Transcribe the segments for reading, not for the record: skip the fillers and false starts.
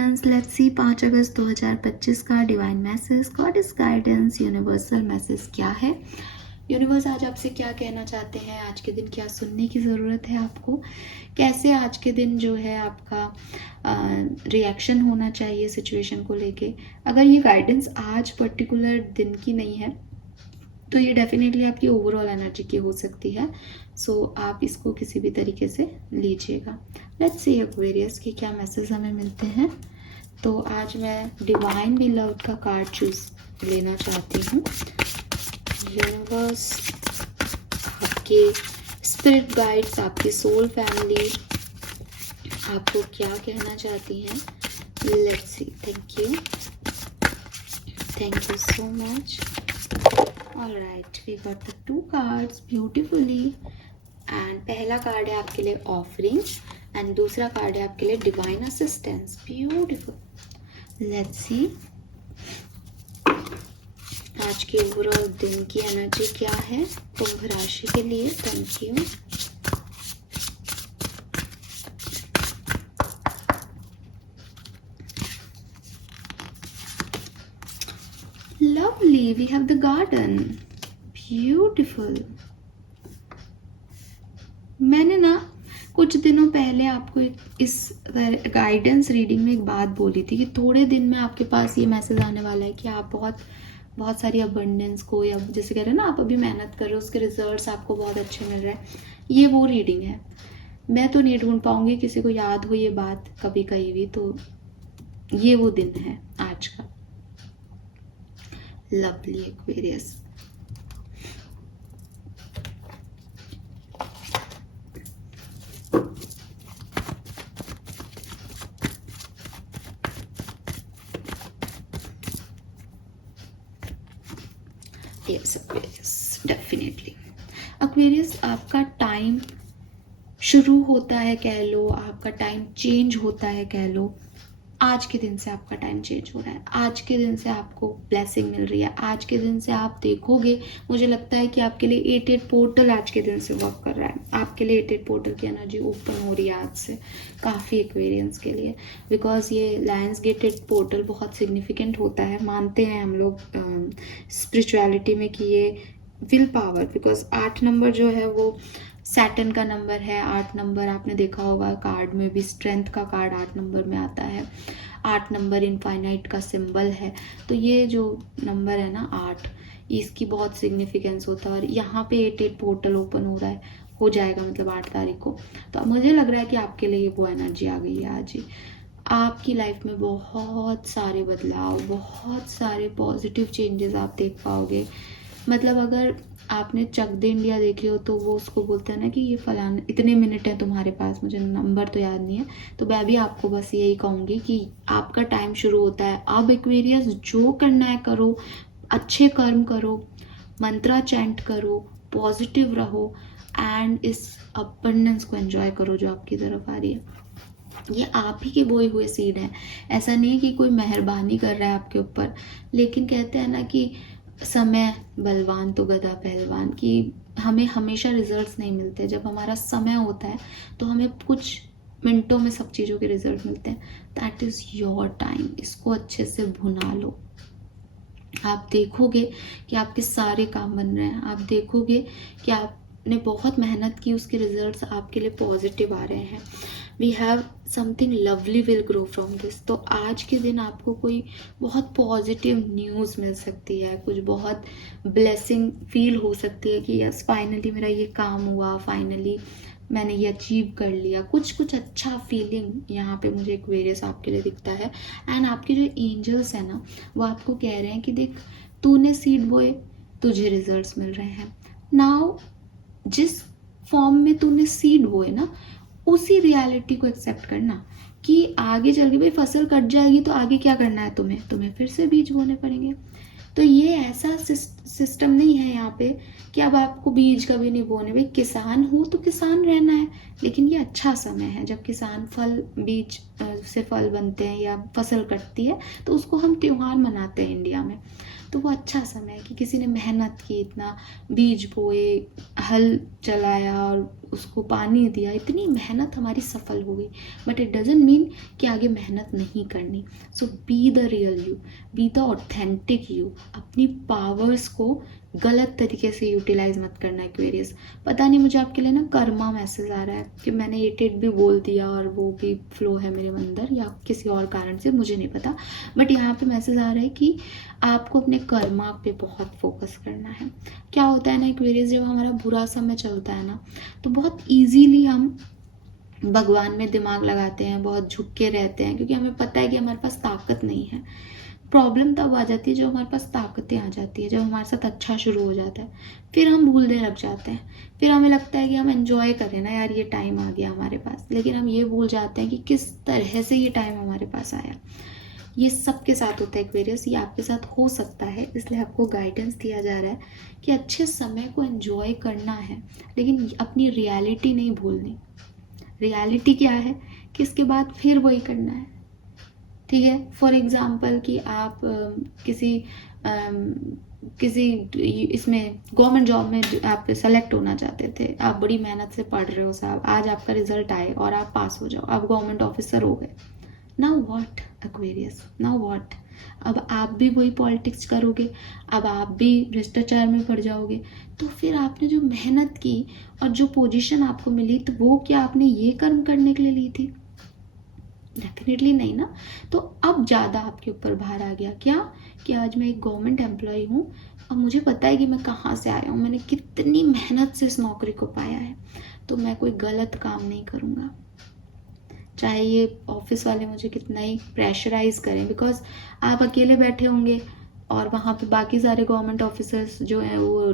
Aquarians, let's see 5 अगस्त 2025 का divine message, God is guidance, universal message क्या है। Universe आज आपसे क्या कहना चाहते हैं, आज के दिन क्या सुनने की ज़रूरत है आपको, कैसे आज के दिन जो है आपका रिएक्शन होना चाहिए सिचुएशन को लेके। अगर ये गाइडेंस आज पर्टिकुलर दिन की नहीं है तो ये डेफिनेटली आपकी ओवरऑल एनर्जी की हो सकती है। सो आप इसको किसी भी तरीके से लीजिएगा। लेट्स सी एक्वेरियस की क्या मैसेज हमें मिलते हैं। तो आज मैं डिवाइन बिलव्ड का कार्ड चूज लेना चाहती हूँ। यूनिवर्स, आपके स्पिरिट गाइड्स, आपकी सोल फैमिली आपको क्या कहना चाहती हैं। Let's see. Thank you so much. Alright, we got the 2 cards beautifully and पहला कार्ड है आपके लिए ऑफरिंग एंड दूसरा कार्ड है आपके लिए divine assistance. Beautiful. Let's see आज के ओवरऑल दिन की एनर्जी क्या है कुंभ राशि के लिए। Thank you. Lovely, we have the garden. Beautiful. मैंने ना कुछ दिनों पहले आपको इस गाइडेंस रीडिंग में एक बात बोली थी कि थोड़े दिन में आपके पास ये मैसेज आने वाला है कि आप बहुत सारी अबंडेंस को, या जैसे कह रहे हैं ना आप अभी मेहनत कर रहे हो उसके रिजल्ट्स आपको बहुत अच्छे मिल रहे हैं। ये वो रीडिंग है। मैं तो नहीं ढूंढ पाऊंगी किसी को याद हो ये बात कभी कहीं भी, तो ये वो दिन है आज का। Lovely Aquarius. Yes, Aquarius, definitely. Aquarius, आपका टाइम शुरू होता है कह लो, आपका टाइम चेंज होता है कह लो। आज के दिन से आपका टाइम चेंज हो रहा है। आज के दिन से आपको ब्लेसिंग मिल रही है। आज के दिन से आप देखोगे, मुझे लगता है कि आपके लिए 88 पोर्टल आज के दिन से वर्क कर रहा है। आपके लिए 88 पोर्टल की एनर्जी ओपन हो रही है आज से, काफ़ी एक्वेरियंस के लिए। बिकॉज ये लायंस गेटेड पोर्टल बहुत सिग्निफिकेंट होता है, मानते हैं हम लोग स्पिरिचुअलिटी में कि ये विल पावर, बिकॉज 8 नंबर जो है वो सैटर्न का नंबर है। 8 नंबर आपने देखा होगा कार्ड में भी, स्ट्रेंथ का कार्ड 8 नंबर में आता है। 8 नंबर इनफाइनाइट का सिंबल है। तो ये जो नंबर है ना 8, इसकी बहुत सिग्निफिकेंस होता है। और यहाँ पे 88 पोर्टल ओपन हो जाएगा मतलब 8 तारीख को। तो मुझे लग रहा है कि आपके लिए वो एनर्जी आ गई है आज ही। आपकी लाइफ में बहुत सारे बदलाव, बहुत सारे पॉजिटिव चेंजेस आप देख पाओगे। मतलब अगर आपने चक दे इंडिया देखी हो तो वो उसको बोलते हैं ना कि ये फलाना इतने मिनट है तुम्हारे पास, मुझे नंबर तो याद नहीं है। तो मैं भी आपको बस यही कहूँगी कि आपका टाइम शुरू होता है अब। एक्वेरियस, जो करना है करो, अच्छे कर्म करो, मंत्रा चैंट करो, पॉजिटिव रहो एंड इस अबंडेंस को एंजॉय करो जो आपकी तरफ आ रही है। ये आप ही के बोए हुए सीड हैं। ऐसा नहीं कि कोई मेहरबानी कर रहा है आपके ऊपर, लेकिन कहते हैं ना कि समय बलवान तो गधा पहलवान, कि हमें हमेशा रिजल्ट्स नहीं मिलते। जब हमारा समय होता है तो हमें कुछ मिनटों में सब चीज़ों के रिजल्ट मिलते हैं। That is your time. इसको अच्छे से भुना लो। आप देखोगे कि आपके सारे काम बन रहे हैं। आप देखोगे कि आपने बहुत मेहनत की, उसके रिजल्ट्स आपके लिए पॉजिटिव आ रहे हैं। We have something lovely will grow from this. तो आज के दिन आपको कोई बहुत पॉजिटिव न्यूज़ मिल सकती है, कुछ बहुत ब्लेसिंग फील हो सकती है कि यस फाइनली मेरा ये काम हुआ, फाइनली मैंने ये अचीव कर लिया। कुछ अच्छा फीलिंग यहाँ पे मुझे एक्वेरियस आपके लिए दिखता है। एंड आपके जो एंजल्स हैं ना वो आपको कह रहे हैं कि देख, तूने सीड बोए, तुझे रिजल्ट्स मिल रहे हैं। नाउ जिस फॉर्म में तूने सीड बोए ना, उसी रियलिटी को एक्सेप्ट करना कि आगे चल के भाई फसल कट जाएगी तो आगे क्या करना है तुम्हें फिर से बीज बोने पड़ेंगे। तो ये ऐसा सिस्टम नहीं है यहाँ पे कि अब आपको बीज कभी नहीं बोने। भाई किसान हो तो किसान रहना है, लेकिन ये अच्छा समय है जब किसान फल बीज से फल बनते हैं या फसल कटती है तो उसको हम त्योहार मनाते हैं इंडिया में। तो वो अच्छा समय है कि किसी ने मेहनत की, इतना बीज बोए, हल चलाया और उसको पानी दिया, इतनी मेहनत हमारी सफल हो गई। बट इट डजेंट मीन कि आगे मेहनत नहीं करनी। So be the real you, be the authentic you. अपनी पावर्स को गलत तरीके से यूटिलाइज मत करना एक्वेरियस। पता नहीं मुझे आपके लिए ना कर्मा मैसेज आ रहा है कि मैंने ये टेट भी बोल दिया और वो भी फ्लो है मेरे अंदर या किसी और कारण से, मुझे नहीं पता। बट यहाँ पे मैसेज आ रहा है कि आपको अपने कर्मा पे बहुत फोकस करना है। क्या होता है ना एक्वेरियस, जब हमारा बुरा समय चलता है ना तो बहुत ईजीली हम भगवान में दिमाग लगाते हैं, बहुत झुक के रहते हैं, क्योंकि हमें पता है कि हमारे पास ताकत नहीं है। प्रॉब्लम तब आ जाती है जब हमारे पास ताकतें आ जाती है, जब हमारे साथ अच्छा शुरू हो जाता है, फिर हम भूलने लग जाते हैं। फिर हमें लगता है कि हम एंजॉय करें ना यार, ये टाइम आ गया हमारे पास, लेकिन हम ये भूल जाते हैं कि किस तरह से ये टाइम हमारे पास आया। ये सबके साथ होता है एक्वेरियस, ये आपके साथ हो सकता है, इसलिए आपको गाइडेंस दिया जा रहा है कि अच्छे समय को एंजॉय करना है, लेकिन अपनी रियलिटी नहीं भूलनी। रियलिटी क्या है कि इसके बाद फिर वही करना है। ठीक है, फॉर एग्जाम्पल कि आप किसी इसमें गवर्नमेंट जॉब में आप सेलेक्ट होना चाहते थे, आप बड़ी मेहनत से पढ़ रहे हो साहब, आज आपका रिजल्ट आए और आप पास हो जाओ, आप गवर्नमेंट ऑफिसर हो गए। Now what Aquarius, now what? अब आप भी वही पॉलिटिक्स करोगे, अब आप भी भ्रष्टाचार में पड़ जाओगे। तो फिर आपने जो मेहनत की और जो पोजीशन आपको मिली, तो वो क्या आपने ये कर्म करने के लिए ली थी? डेफिनेटली नहीं ना। तो अब ज़्यादा आपके ऊपर भार आ गया क्या कि आज मैं एक गवर्नमेंट एम्प्लॉय हूँ और मुझे पता है कि मैं कहाँ से आया हूँ, मैंने कितनी मेहनत से इस नौकरी को पाया है, तो मैं कोई गलत काम नहीं करूँगा, चाहे ये ऑफिस वाले मुझे कितना ही प्रेशराइज करें। बिकॉज आप अकेले बैठे होंगे और वहाँ पे बाकी सारे गवर्नमेंट ऑफिसर्स जो हैं वो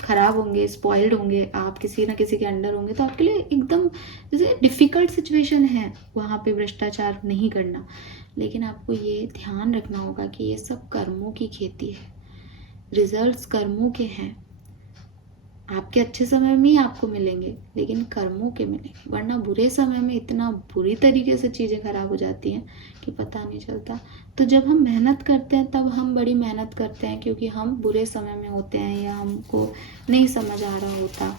ख़राब होंगे, स्पॉइल्ड होंगे, आप किसी ना किसी के अंडर होंगे, तो आपके लिए एकदम जैसे डिफ़िकल्ट सिचुएशन है वहाँ पे भ्रष्टाचार नहीं करना। लेकिन आपको ये ध्यान रखना होगा कि ये सब कर्मों की खेती है, रिजल्ट्स कर्मों के हैं। आपके अच्छे समय में ही आपको मिलेंगे, लेकिन कर्मों के मिलेंगे, वरना बुरे समय में इतना बुरी तरीके से चीज़ें खराब हो जाती हैं कि पता नहीं चलता। तो जब हम मेहनत करते हैं तब हम बड़ी मेहनत करते हैं क्योंकि हम बुरे समय में होते हैं या हमको नहीं समझ आ रहा होता,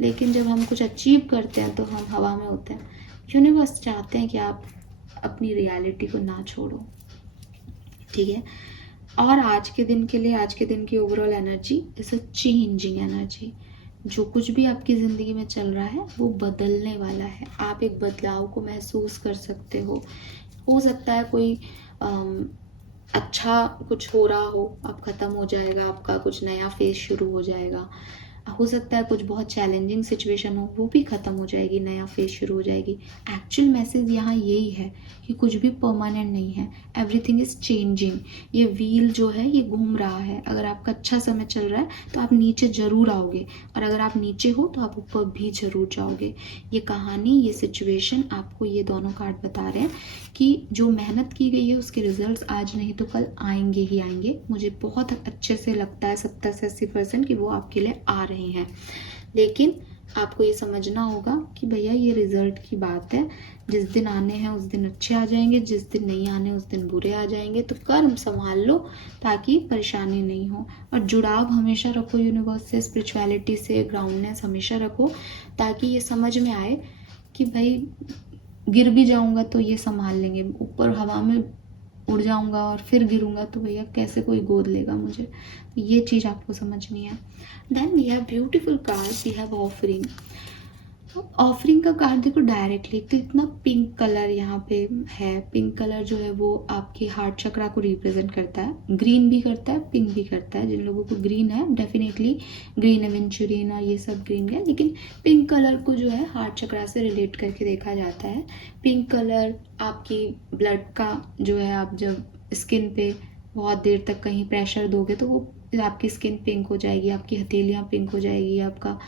लेकिन जब हम कुछ अचीव करते हैं तो हम हवा में होते हैं। यूनिवर्स चाहते हैं कि आप अपनी रियलिटी को ना छोड़ो। ठीक है, और आज के दिन के लिए, आज के दिन की overall energy is a changing energy. जो कुछ भी आपकी ज़िंदगी में चल रहा है वो बदलने वाला है, आप एक बदलाव को महसूस कर सकते हो सकता है कोई अच्छा कुछ हो रहा हो, अब ख़त्म हो जाएगा, आपका कुछ नया फेज शुरू हो जाएगा। हो सकता है कुछ बहुत चैलेंजिंग सिचुएशन हो, वो भी ख़त्म हो जाएगी, नया फेज शुरू हो जाएगी। एक्चुअल मैसेज यहाँ यही है कि कुछ भी परमानेंट नहीं है, एवरीथिंग इज़ चेंजिंग। ये व्हील जो है ये घूम रहा है। अगर आपका अच्छा समय चल रहा है तो आप नीचे ज़रूर आओगे, और अगर आप नीचे हो तो आप ऊपर भी ज़रूर जाओगे। ये कहानी, ये सिचुएशन आपको ये दोनों कार्ड बता रहे हैं कि जो मेहनत की गई है उसके रिजल्ट्स आज नहीं तो कल आएंगे ही आएंगे। मुझे बहुत अच्छे से लगता है 70 से 80% कि वो आपके लिए आ रहे हैं। लेकिन आपको ये समझना होगा कि भैया ये रिजल्ट की बात है, जिस दिन आने हैं उस दिन अच्छे आ जाएंगे, जिस दिन नहीं आने उस दिन बुरे आ जाएंगे। तो कर्म संभाल लो ताकि परेशानी नहीं हो, और जुड़ाव हमेशा रखो यूनिवर्स से, स्पिरिचुअलिटी से ग्राउंडनेस हमेशा रखो, ताकि ये समझ में आए कि भाई गिर भी जाऊंगा तो ये संभाल लेंगे, ऊपर हवा में उड़ जाऊंगा और फिर गिरूंगा तो भैया कैसे कोई गोद लेगा मुझे। ये चीज़ आपको समझनी है। Then we have beautiful card, we have offering. Offering का कार्ड देखो डायरेक्टली, तो इतना पिंक कलर यहाँ पे है। पिंक कलर जो है वो आपके हार्ट चक्रा को रिप्रेजेंट करता है, ग्रीन भी करता है, पिंक भी करता है। जिन लोगों को ग्रीन है डेफिनेटली ग्रीन एवेंचुरिन और ये सब ग्रीन है, लेकिन पिंक कलर को जो है हार्ट चक्रा से रिलेट करके देखा जाता है। पिंक कलर आपकी ब्लड का जो है, आप जब स्किन पे बहुत देर तक कहीं प्रेशर दोगे तो वो आपकी स्किन पिंक हो जाएगी, आपकी हथेलियाँ पिंक हो जाएगी, आपका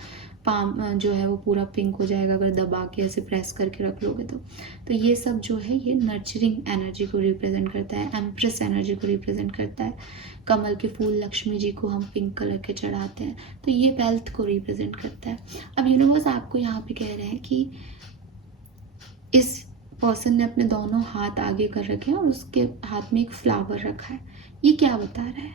पाम जो है वो पूरा पिंक हो जाएगा अगर दबा के ऐसे प्रेस करके रख लोगे तो ये सब जो है ये नर्चरिंग एनर्जी को रिप्रेजेंट करता है, एम्प्रेस एनर्जी को रिप्रेजेंट करता है। कमल के फूल लक्ष्मी जी को हम पिंक कलर के चढ़ाते हैं, तो ये वेल्थ को रिप्रेजेंट करता है। अब यूनिवर्स आपको यहाँ पे कह रहे हैं कि इस पर्सन ने अपने दोनों हाथ आगे कर रखे हैं और उसके हाथ में एक फ्लावर रखा है। ये क्या बता रहा है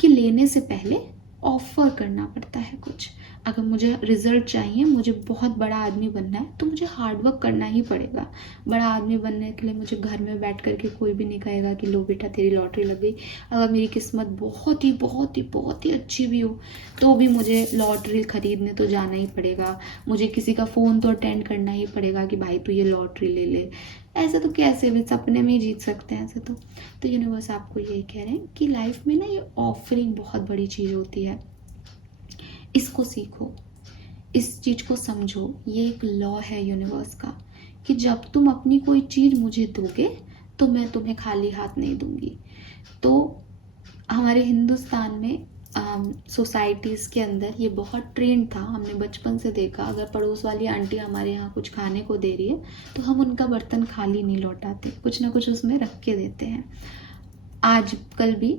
कि लेने से पहले ऑफर करना पड़ता है कुछ। अगर मुझे रिजल्ट चाहिए, मुझे बहुत बड़ा आदमी बनना है, तो मुझे हार्ड वर्क करना ही पड़ेगा। बड़ा आदमी बनने के लिए मुझे घर में बैठ करके कोई भी नहीं कहेगा कि लो बेटा तेरी लॉटरी लग गई। अगर मेरी किस्मत बहुत ही बहुत ही बहुत ही अच्छी भी हो तो भी मुझे लॉटरी खरीदने तो जाना ही पड़ेगा। मुझे किसी का फ़ोन तो अटेंड करना ही पड़ेगा कि भाई तू ये लॉटरी ले ले। ऐसे तो कैसे भी सपने में ही जीत सकते हैं ऐसे तो यूनिवर्स आपको यही कह रहे हैं कि लाइफ में ना ये ऑफरिंग बहुत बड़ी चीज़ होती है। इसको सीखो, इस चीज़ को समझो। ये एक लॉ है यूनिवर्स का कि जब तुम अपनी कोई चीज़ मुझे दोगे तो मैं तुम्हें खाली हाथ नहीं दूंगी। तो हमारे हिंदुस्तान में सोसाइटीज़ के अंदर ये बहुत ट्रेंड था, हमने बचपन से देखा। अगर पड़ोस वाली आंटी हमारे यहाँ कुछ खाने को दे रही है तो हम उनका बर्तन खाली नहीं लौटाते, कुछ ना कुछ उसमें रख के देते हैं। आजकल भी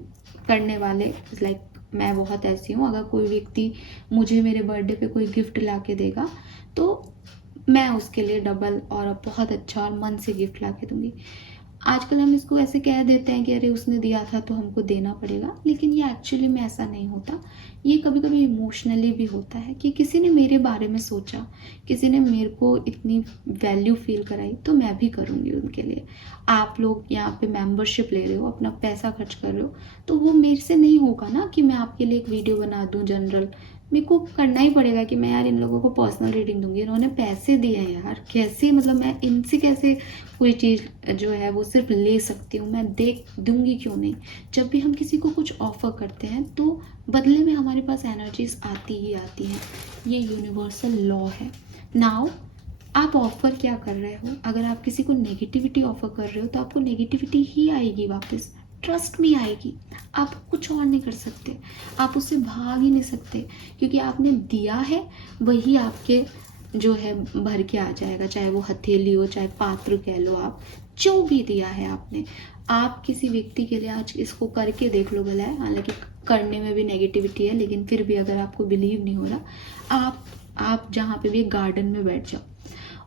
करने वाले लाइक मैं बहुत ऐसी हूँ, अगर कोई व्यक्ति मुझे मेरे बर्थडे पे कोई गिफ्ट ला के देगा तो मैं उसके लिए डबल और बहुत अच्छा और मन से गिफ्ट ला के दूँगी। आजकल हम इसको ऐसे कह देते हैं कि अरे उसने दिया था तो हमको देना पड़ेगा, लेकिन ये एक्चुअली में ऐसा नहीं होता। ये कभी कभी इमोशनली भी होता है कि किसी ने मेरे बारे में सोचा, किसी ने मेरे को इतनी वैल्यू फील कराई तो मैं भी करूँगी उनके लिए। आप लोग यहाँ पे मेंबरशिप ले रहे हो, अपना पैसा खर्च कर रहे हो, तो वो मेरे से नहीं होगा ना कि मैं आपके लिए एक वीडियो बना दूँ जनरल। मेरे को करना ही पड़ेगा कि मैं यार इन लोगों को पर्सनल रीडिंग दूंगी, इन्होंने पैसे दिए हैं यार, कैसे मतलब मैं इनसे कैसे कोई चीज़ जो है वो सिर्फ ले सकती हूँ, मैं देख दूंगी क्यों नहीं। जब भी हम किसी को कुछ ऑफर करते हैं तो बदले में हमारे पास एनर्जीज आती ही आती हैं। ये यूनिवर्सल लॉ है। नाउ आप ऑफर क्या कर रहे हो? अगर आप किसी को नेगेटिविटी ऑफर कर रहे हो तो आपको नेगेटिविटी ही आएगी वापस, ट्रस्ट में आएगी। आप कुछ और नहीं कर सकते, आप उससे भाग ही नहीं सकते, क्योंकि आपने दिया है वही आपके जो है भर के आ जाएगा। चाहे वो हथेली हो, चाहे पात्र कह लो, आप जो भी दिया है आपने। आप किसी व्यक्ति के लिए आज इसको करके देख लो भला है, हालांकि करने में भी नेगेटिविटी है, लेकिन फिर भी अगर आपको बिलीव नहीं हो रहा, आप जहाँ पे भी एक गार्डन में बैठ जाओ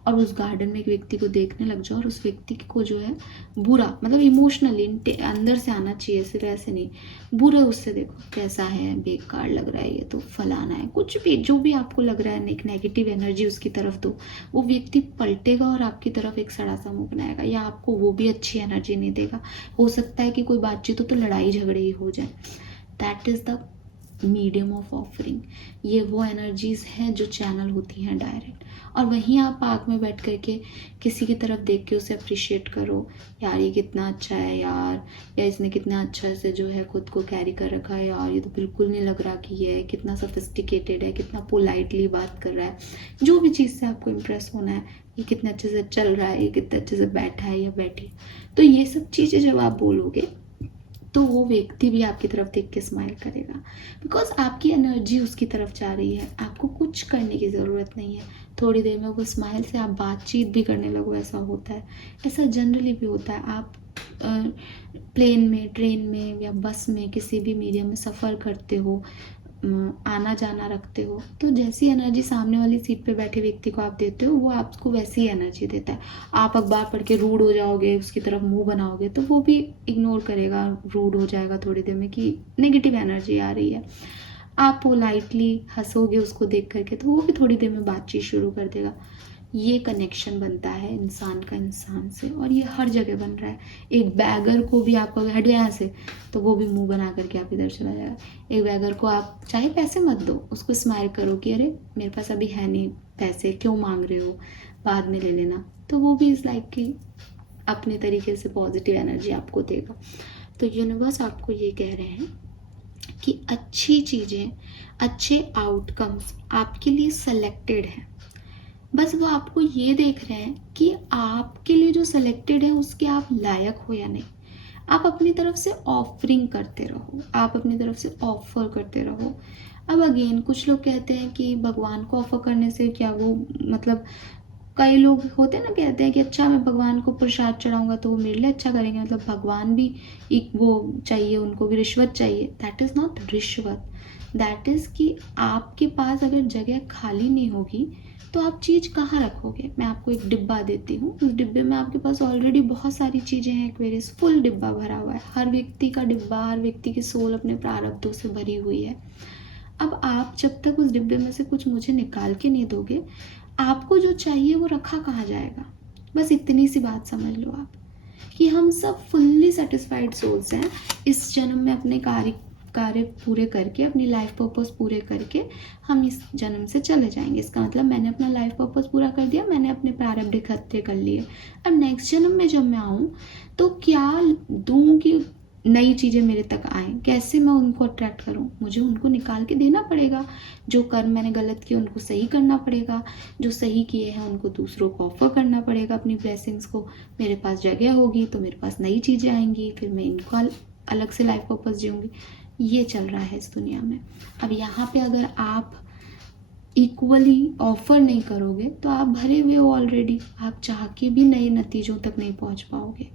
और उस गार्डन में एक व्यक्ति को देखने लग जाओ और उस व्यक्ति को जो है बुरा मतलब इमोशनली अंदर से आना चाहिए, सिर्फ ऐसे नहीं, बुरा उससे देखो कैसा है, बेकार लग रहा है, ये तो फलाना है, कुछ भी जो भी आपको लग रहा है, एक नेगेटिव एनर्जी उसकी तरफ दो। वो व्यक्ति पलटेगा और आपकी तरफ एक सड़ा सा मुंह बनाएगा, या आपको वो भी अच्छी एनर्जी नहीं देगा। हो सकता है कि कोई बातचीत हो तो लड़ाई झगड़े ही हो जाए। That is the medium of offering. ये वो एनर्जीज हैं जो चैनल होती हैं डायरेक्ट, और वहीं आप पार्क में बैठ करके किसी की तरफ देख के उसे अप्रिशिएट करो, यार ये कितना अच्छा है यार, या इसने कितना अच्छा से जो है खुद को कैरी कर रखा है, यार ये तो बिल्कुल नहीं लग रहा कि ये है, कितना सोफिस्टिकेटेड है, कितना पोलाइटली बात कर रहा है। जो भी चीज़ से आपको इम्प्रेस होना है, ये कितने अच्छे से चल रहा है, ये कितने अच्छे से बैठा है या बैठी, तो ये सब चीज़ें जब आप बोलोगे तो वो व्यक्ति भी आपकी तरफ देख के स्माइल करेगा, बिकॉज आपकी एनर्जी उसकी तरफ जा रही है। आपको कुछ करने की ज़रूरत नहीं है, थोड़ी देर में वो स्माइल से आप बातचीत भी करने लगो। ऐसा होता है, ऐसा जनरली भी होता है। आप प्लेन में, ट्रेन में या बस में, किसी भी मीडियम में सफ़र करते हो, आना जाना रखते हो, तो जैसी एनर्जी सामने वाली सीट पे बैठे व्यक्ति को आप देते हो, वो आपको वैसी ही एनर्जी देता है। आप अखबार पढ़ के रूड हो जाओगे, उसकी तरफ मुंह बनाओगे, तो वो भी इग्नोर करेगा, रूड हो जाएगा थोड़ी देर में कि नेगेटिव एनर्जी आ रही है। आप पोलाइटली हंसोगे उसको देख करके, तो वो भी थोड़ी देर में बातचीत शुरू कर देगा। ये कनेक्शन बनता है इंसान का इंसान से, और ये हर जगह बन रहा है। एक बैगर को भी आप कहोगे हट गया यहाँ से, तो वो भी मुंह बना करके आप इधर चला जाएगा। एक बैगर को आप चाहे पैसे मत दो, उसको स्माइल करो कि अरे मेरे पास अभी है नहीं पैसे, क्यों मांग रहे हो, बाद में ले लेना, तो वो भी इस लाइक कि अपने तरीके से पॉजिटिव एनर्जी आपको देगा। तो यूनिवर्स आपको ये कह रहे हैं कि अच्छी चीज़ें, अच्छे आउटकम्स आपके लिए सेलेक्टेड हैं। बस वो आपको ये देख रहे हैं कि आपके लिए जो सिलेक्टेड है उसके आप लायक हो या नहीं। आप अपनी तरफ से ऑफरिंग करते रहो, आप अपनी तरफ से ऑफर करते रहो। अब अगेन कुछ लोग कहते हैं कि भगवान को ऑफर करने से क्या वो मतलब, कई लोग होते हैं ना कहते हैं कि अच्छा मैं भगवान को प्रसाद चढ़ाऊंगा तो वो मेरे लिए अच्छा करेंगे, मतलब भगवान भी एक वो चाहिए, उनको भी रिश्वत चाहिए। दैट इज़ नॉट रिश्वत, दैट इज़ कि आपके पास अगर जगह खाली नहीं होगी तो आप चीज़ कहाँ रखोगे। मैं आपको एक डिब्बा देती हूँ, उस डिब्बे में आपके पास ऑलरेडी बहुत सारी चीज़ें हैं, एक्वेरियस फुल डिब्बा भरा हुआ है। हर व्यक्ति का डिब्बा, हर व्यक्ति की सोल अपने प्रारब्धों से भरी हुई है। अब आप जब तक उस डिब्बे में से कुछ मुझे निकाल के नहीं दोगे, आपको जो चाहिए वो रखा कहाँ जाएगा। बस इतनी सी बात समझ लो आप, कि हम सब फुल्ली सेटिस्फाइड सोल्स हैं। इस जन्म में अपने कार्य पूरे करके, अपनी लाइफ पर्पस पूरे करके हम इस जन्म से चले जाएंगे। इसका मतलब मैंने अपना लाइफ पर्पस पूरा कर दिया, मैंने अपने प्रारब्ध इकट्ठे कर लिए। अब नेक्स्ट जन्म में जब मैं आऊँ तो क्या दूँ कि नई चीज़ें मेरे तक आएँ, कैसे मैं उनको अट्रैक्ट करूँ, मुझे उनको निकाल के देना पड़ेगा। जो कर्म मैंने गलत किए उनको सही करना पड़ेगा, जो सही किए हैं उनको दूसरों को ऑफर करना पड़ेगा अपनी ब्लेसिंग्स को। मेरे पास जगह होगी तो मेरे पास नई चीज़ें आएंगी, फिर मैं इनको अलग से लाइफ पर्पस जीऊँगी। ये चल रहा है इस दुनिया में। अब यहाँ पे अगर आप इक्वली ऑफर नहीं करोगे तो आप भरे हुए हो ऑलरेडी, आप चाह के भी नए नतीजों तक नहीं पहुँच पाओगे।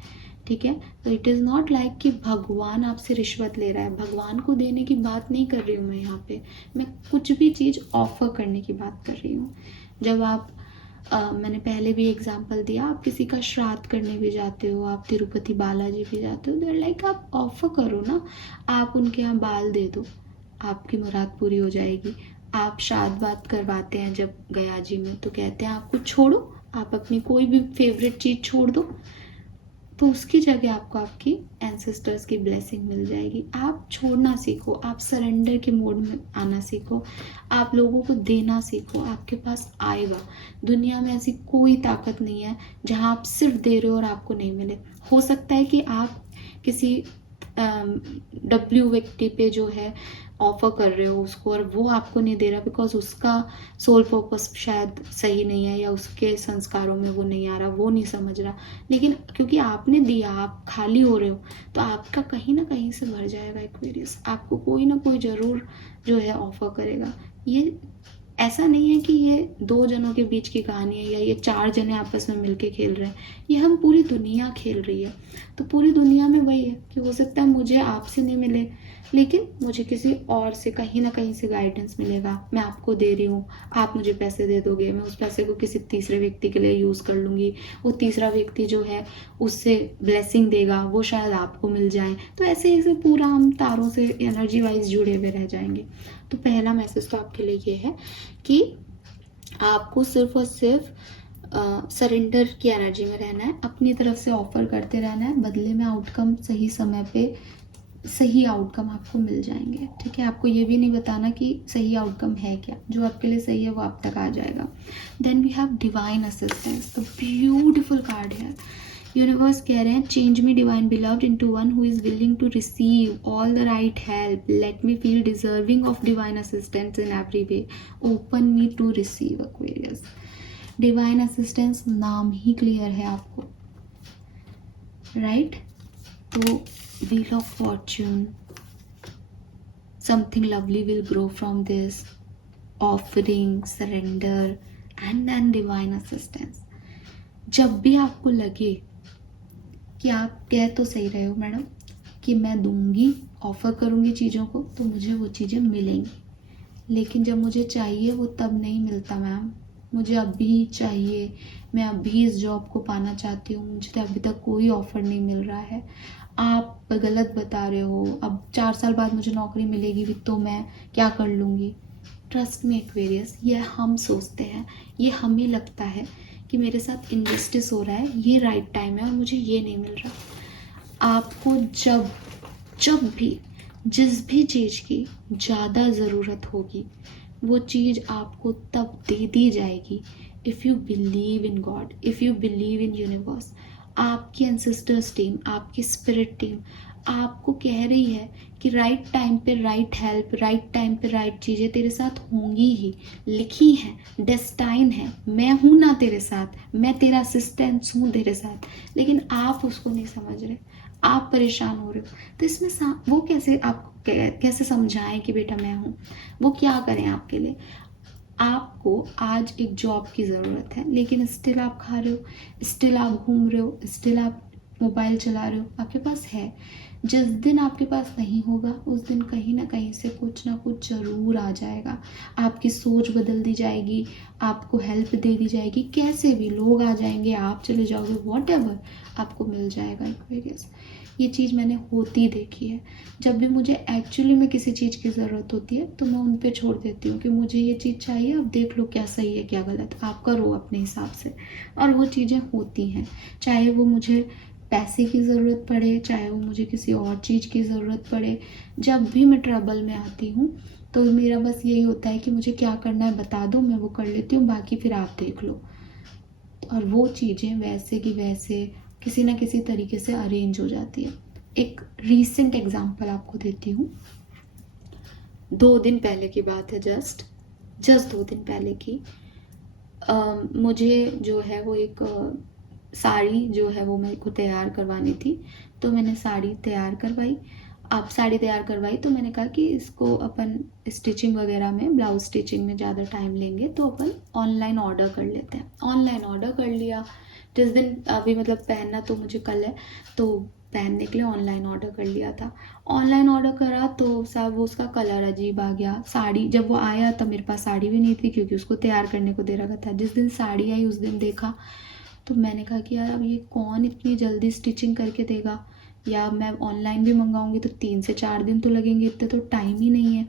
ठीक है, तो इट इज़ नॉट लाइक कि भगवान आपसे रिश्वत ले रहा है। भगवान को देने की बात नहीं कर रही हूँ मैं यहाँ पे, मैं कुछ भी चीज़ ऑफर करने की बात कर रही हूँ। जब आप मैंने पहले भी एग्जांपल दिया, आप किसी का श्राद्ध करने भी जाते हो, आप तिरुपति बालाजी भी जाते हो, देयर लाइक आप ऑफर करो ना, आप उनके यहाँ बाल दे दो, आपकी मुराद पूरी हो जाएगी। आप श्राद्ध बात करवाते हैं जब गया जी में, तो कहते हैं आप कुछ छोड़ो, आप अपनी कोई भी फेवरेट चीज़ छोड़ दो, तो उसकी जगह आपको आपकी एंसेस्टर्स की ब्लेसिंग मिल जाएगी। आप छोड़ना सीखो, आप सरेंडर के मोड में आना सीखो, आप लोगों को देना सीखो, आपके पास आएगा। दुनिया में ऐसी कोई ताकत नहीं है जहां आप सिर्फ दे रहे हो और आपको नहीं मिले। हो सकता है कि आप किसी डब्ल्यू व्यक्ति पे जो है ऑफर कर रहे हो उसको, और वो आपको नहीं दे रहा बिकॉज उसका सोल पर्पस शायद सही नहीं है, या उसके संस्कारों में वो नहीं आ रहा, वो नहीं समझ रहा। लेकिन क्योंकि आपने दिया, आप खाली हो रहे हो, तो आपका कहीं ना कहीं से भर जाएगा एक्वेरियस। आपको कोई ना कोई ज़रूर जो है ऑफर करेगा। ये ऐसा नहीं है कि ये दो जनों के बीच की कहानी है, या ये चार जने आपस में मिलके खेल रहे हैं, ये हम पूरी दुनिया खेल रही है। तो पूरी दुनिया में वही है कि हो सकता है मुझे आपसे नहीं मिले, लेकिन मुझे किसी और से कहीं ना कहीं से गाइडेंस मिलेगा। मैं आपको दे रही हूँ, आप मुझे पैसे दे दोगे, मैं उस पैसे को किसी तीसरे व्यक्ति के लिए यूज़ कर लूँगी, वो तीसरा व्यक्ति जो है उससे ब्लेसिंग देगा, वो शायद आपको मिल जाए। तो ऐसे ऐसे पूरा हम तारों से एनर्जी वाइज जुड़े हुए रह जाएंगे। तो पहला मैसेज तो आपके लिए ये है कि आपको सिर्फ और सिर्फ सरेंडर की एनर्जी में रहना है, अपनी तरफ से ऑफर करते रहना है, बदले में आउटकम सही समय पे सही आउटकम आपको मिल जाएंगे। ठीक है, आपको ये भी नहीं बताना कि सही आउटकम है क्या, जो आपके लिए सही है वो आप तक आ जाएगा। Then we have divine assistance, the beautiful card है। यूनिवर्स कह रहे हैं change me divine beloved into one who is willing to receive all the right help, let me feel deserving of divine assistance in every way, open me to receive. Aquarius, divine assistance नाम ही clear है आपको, right? तो wheel of fortune, something lovely will grow from this, offering, surrender and then divine assistance। जब भी आपको लगे कि आप कह तो सही रहे हो मैडम कि मैं दूंगी, ऑफर करूंगी चीज़ों को तो मुझे वो चीज़ें मिलेंगी, लेकिन जब मुझे चाहिए वो तब नहीं मिलता मैम, मुझे अभी चाहिए, मैं अभी इस जॉब को पाना चाहती हूँ, मुझे अभी तक कोई ऑफर नहीं मिल रहा है, आप गलत बता रहे हो, अब 4 साल बाद मुझे नौकरी मिलेगी भी तो मैं क्या कर लूँगी। ट्रस्ट में एक्वेरियस, ये हम सोचते हैं, ये हमें लगता है कि मेरे साथ इनजस्टिस हो रहा है, ये राइट टाइम है और मुझे ये नहीं मिल रहा। आपको जब भी जिस भी चीज़ की ज़्यादा ज़रूरत होगी वो चीज़ आपको तब दे दी जाएगी। If you believe in God, if you believe in universe, आपकी एंसेस्टर्स टीम, आपकी स्पिरिट टीम आपको कह रही है कि राइट टाइम पे राइट हेल्प, राइट टाइम पे राइट चीज़ें तेरे साथ होंगी ही, लिखी हैं, डेस्टाइन है, मैं हूँ ना तेरे साथ, मैं तेरा असिस्टेंट हूँ तेरे साथ, लेकिन आप उसको नहीं समझ रहे, आप परेशान हो रहे हो। तो इसमें वो कैसे आपको कैसे समझाएं कि बेटा मैं हूँ, वो क्या करें आपके लिए। आपको आज एक जॉब की ज़रूरत है, लेकिन स्टिल आप खा रहे हो, स्टिल आप घूम रहे हो, स्टिल आप मोबाइल चला रहे हो, आपके पास है। जिस दिन आपके पास नहीं होगा उस दिन कहीं ना कहीं से कुछ ना कुछ ज़रूर आ जाएगा, आपकी सोच बदल दी जाएगी, आपको हेल्प दे दी जाएगी, कैसे भी लोग आ जाएंगे, आप चले जाओगे, वॉट एवर आपको मिल जाएगा एक्वेरियस। ये चीज़ मैंने होती देखी है। जब भी मुझे एक्चुअली में किसी चीज़ की ज़रूरत होती है तो मैं उन पे छोड़ देती हूँ कि मुझे ये चीज़ चाहिए, अब देख लो क्या सही है क्या गलत, आप करो अपने हिसाब से। और वो चीज़ें होती हैं, चाहे वो मुझे पैसे की ज़रूरत पड़े, चाहे वो मुझे किसी और चीज़ की ज़रूरत पड़े। जब भी मैं ट्रबल में आती हूँ तो मेरा बस यही होता है कि मुझे क्या करना है बता दो, मैं वो कर लेती हूँ, बाकी फिर आप देख लो। और वो चीज़ें वैसे की वैसे किसी ना किसी तरीके से अरेंज हो जाती है। एक रीसेंट एग्जांपल आपको देती हूँ, 2 दिन पहले की बात है, जस्ट 2 दिन पहले की। मुझे जो है वो एक साड़ी जो है वो मेरे को तैयार करवानी थी, तो मैंने साड़ी तैयार करवाई। अब साड़ी तैयार करवाई तो मैंने कहा कि इसको अपन स्टिचिंग वगैरह में, ब्लाउज स्टिचिंग में ज़्यादा टाइम लेंगे तो अपन ऑनलाइन ऑर्डर कर लेते हैं। ऑनलाइन ऑर्डर कर लिया। जिस दिन अभी मतलब पहनना तो मुझे कल है, तो पहनने के लिए ऑनलाइन ऑर्डर कर लिया था। ऑनलाइन ऑर्डर करा तो सब उसका कलर अजीब आ गया। साड़ी जब वो आया तब मेरे पास साड़ी भी नहीं थी क्योंकि उसको तैयार करने को दे रखा था। जिस दिन साड़ी आई उस दिन देखा तो मैंने कहा कि यार अब ये कौन इतनी जल्दी स्टिचिंग करके देगा, या मैं ऑनलाइन भी मंगाऊंगी तो 3 से 4 दिन तो लगेंगे, इतने तो टाइम ही नहीं है,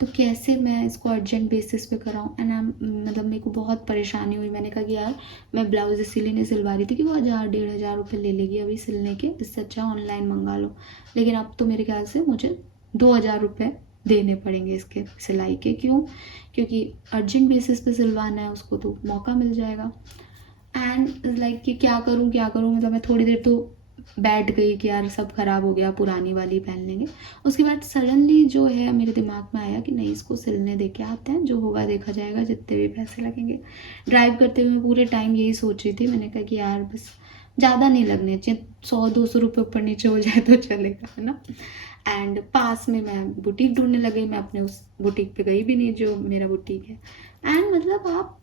तो कैसे मैं इसको अर्जेंट बेसिस पे कराऊँ। एंड मतलब मेरे को बहुत परेशानी हुई। मैंने कहा कि यार मैं ब्लाउज इसीलिए नहीं सिलवा रही थी कि वो 1000-1500 रुपये ले लेगी अभी सिलने के, इससे अच्छा ऑनलाइन मंगा लो। लेकिन अब तो मेरे ख्याल से मुझे 2000 रुपये देने पड़ेंगे इसके सिलाई के। क्यों? क्योंकि अर्जेंट बेसिस पे सिलवाना है उसको तो मौका मिल जाएगा। एंड लाइक कि क्या करूँ क्या करूँ, मतलब मैं थोड़ी देर तो बैठ गई कि यार सब खराब हो गया, पुरानी वाली पहन लेंगे। उसके बाद सडनली जो है मेरे दिमाग में आया कि नहीं, इसको सिलने दे के आते हैं, जो होगा देखा जाएगा, जितने भी पैसे लगेंगे। ड्राइव करते हुए मैं पूरे टाइम यही सोच रही थी। मैंने कहा कि यार बस ज़्यादा नहीं लगने चाहिए, 100-200 रुपये ऊपर नीचे हो जाए तो चलेगा, है ना। एंड पास में मैं बुटीक ढूंढने लगी। मैं अपने उस बुटीक पे गई भी नहीं जो मेरा बुटीक है। एंड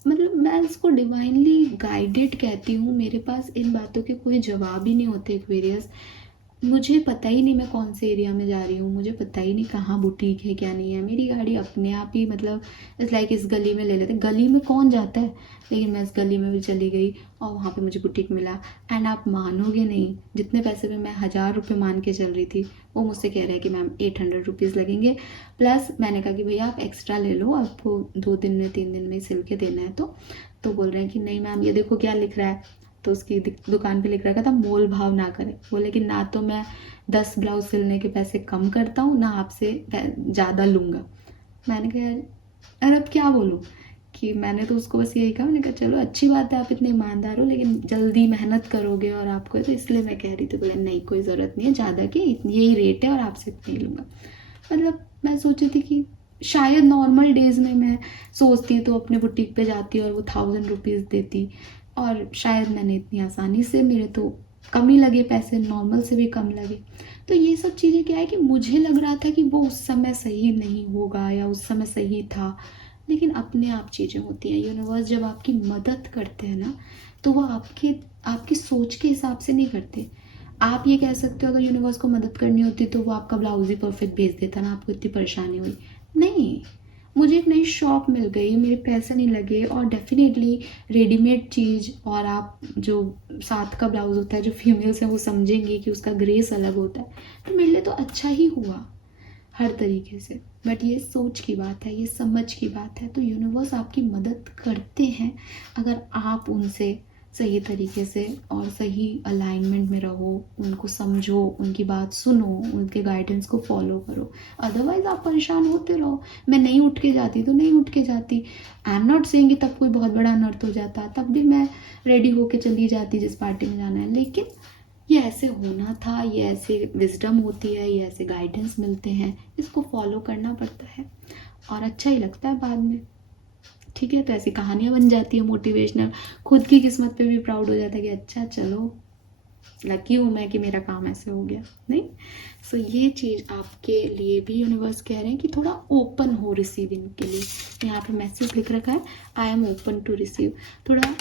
मतलब मैं इसको डिवाइनली गाइडेड कहती हूँ। मेरे पास इन बातों के कोई जवाब ही नहीं होते एक्वेरियस। मुझे पता ही नहीं मैं कौन से एरिया में जा रही हूँ, मुझे पता ही नहीं कहाँ बुटीक है क्या नहीं है। मेरी गाड़ी अपने आप ही मतलब इस लाइक इस गली में ले लेते, गली में कौन जाता है, लेकिन मैं इस गली में भी चली गई और वहाँ पे मुझे बुटीक मिला। एंड आप मानोगे नहीं, जितने पैसे में मैं 1000 रुपये मान के चल रही थी वो मुझसे कह रहे हैं कि मैम 800 रुपीज़ लगेंगे प्लस। मैंने कहा कि भैया आप एक्स्ट्रा ले लो, आपको 2 दिन में 3 दिन में सिल के देना है। तो बोल रहे हैं कि नहीं मैम ये देखो क्या लिख रहा है। तो उसकी दुकान पे लिख रखा था मोल भाव ना करें। बोले कि ना तो मैं 10 ब्लाउज सिलने के पैसे कम करता हूँ, ना आपसे ज़्यादा लूँगा। मैंने कहा यार अब क्या बोलूँ, कि मैंने तो उसको बस यही कहा। मैंने कहा चलो अच्छी बात है आप इतने ईमानदार हो, लेकिन जल्दी मेहनत करोगे और आपको, तो इसलिए मैं कह रही थी। बोले नहीं कोई ज़रूरत नहीं है ज़्यादा की, यही रेट है और आपसे इतनी लूँगा। मतलब मैं सोची थी कि शायद नॉर्मल डेज में मैं सोचती तो अपने बुटीक पे जाती और वो 1000 रुपीज़ देती, और शायद मैंने इतनी आसानी से, मेरे तो कम ही लगे पैसे, नॉर्मल से भी कम लगे। तो ये सब चीज़ें क्या है कि मुझे लग रहा था कि वो उस समय सही नहीं होगा या उस समय सही था, लेकिन अपने आप चीज़ें होती हैं। यूनिवर्स जब आपकी मदद करते हैं ना, तो वो आपकी सोच के हिसाब से नहीं करते। आप ये कह सकते हो अगर यूनिवर्स को मदद करनी होती तो वो आपका ब्लाउज ही परफेक्ट भेज देता ना, आपको इतनी परेशानी हुई। नहीं, मुझे एक नई शॉप मिल गई, मेरे पैसे नहीं लगे, और डेफिनेटली रेडीमेड चीज़, और आप जो साथ का ब्लाउज होता है, जो फीमेल्स हैं वो समझेंगी कि उसका ग्रेस अलग होता है, तो मेरे लिए तो अच्छा ही हुआ हर तरीके से। बट ये सोच की बात है, ये समझ की बात है। तो यूनिवर्स आपकी मदद करते हैं अगर आप उनसे सही तरीके से और सही अलाइनमेंट में रहो, उनको समझो, उनकी बात सुनो, उनके गाइडेंस को फॉलो करो। अदरवाइज आप परेशान होते रहो। मैं नहीं उठ के जाती तो नहीं उठ के जाती, आई एम नॉट सेइंग कि तब कोई बहुत बड़ा अनर्थ हो जाता, तब भी मैं रेडी होके चली जाती जिस पार्टी में जाना है। लेकिन ये ऐसे होना था, ये ऐसे विजडम होती है, ये ऐसे गाइडेंस मिलते हैं, इसको फॉलो करना पड़ता है और अच्छा ही लगता है बाद में। ठीक है, तो ऐसी कहानियाँ बन जाती है मोटिवेशनल, खुद की किस्मत पे भी प्राउड हो जाता है कि अच्छा चलो लकी हूँ मैं कि मेरा काम ऐसे हो गया। नहीं, सो ये चीज़ आपके लिए भी यूनिवर्स कह रहे हैं कि थोड़ा ओपन हो रिसीविंग के लिए। यहाँ पे मैसेज लिख रखा है, I am open to receive. थोड़ा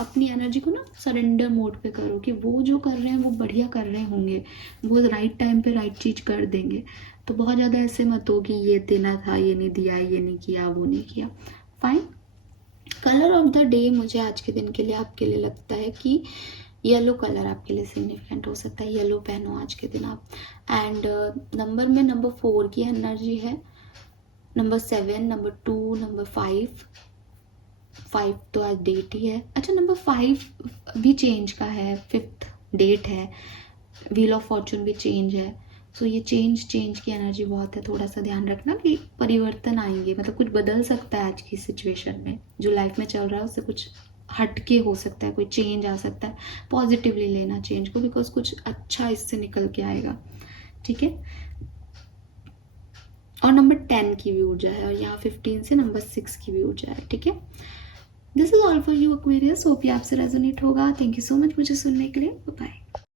अपनी एनर्जी को ना सरेंडर मोड पे करो कि वो जो कर रहे हैं वो बढ़िया कर रहे होंगे, वो राइट टाइम पे राइट चीज़ कर देंगे। तो बहुत ज़्यादा ऐसे मत हो कि ये देना था, ये नहीं दिया, ये नहीं किया, वो नहीं किया। Fine. Colour of the day मुझे आज के दिन के लिए आपके लिए लगता है कि येलो कलर आपके लिए सिग्निफिकेंट हो सकता है। येलो पहनो आज के दिन आप। एंड नंबर में नंबर 4 की एनर्जी है, नंबर 7, नंबर 2, नंबर 5 तो आज डेट ही है। अच्छा, नंबर 5 भी चेंज का है, 5th डेट है, व्हील ऑफ फॉर्चून भी चेंज है। सो ये चेंज की एनर्जी बहुत है। थोड़ा सा ध्यान रखना कि परिवर्तन आएंगे, मतलब कुछ बदल सकता है आज की सिचुएशन में, जो लाइफ में चल रहा है उससे कुछ हटके हो सकता है, कोई चेंज आ सकता है। पॉजिटिवली लेना चेंज को, बिकॉज कुछ अच्छा इससे निकल के आएगा। ठीक है, और नंबर 10 की भी ऊर्जा है और यहाँ 15 से नंबर 6 की भी ऊर्जा है। ठीक है, this is all for you Aquarius. Hope ये आपसे रेजोनेट होगा। थैंक यू सो मच मुझे सुनने के लिए। बाय।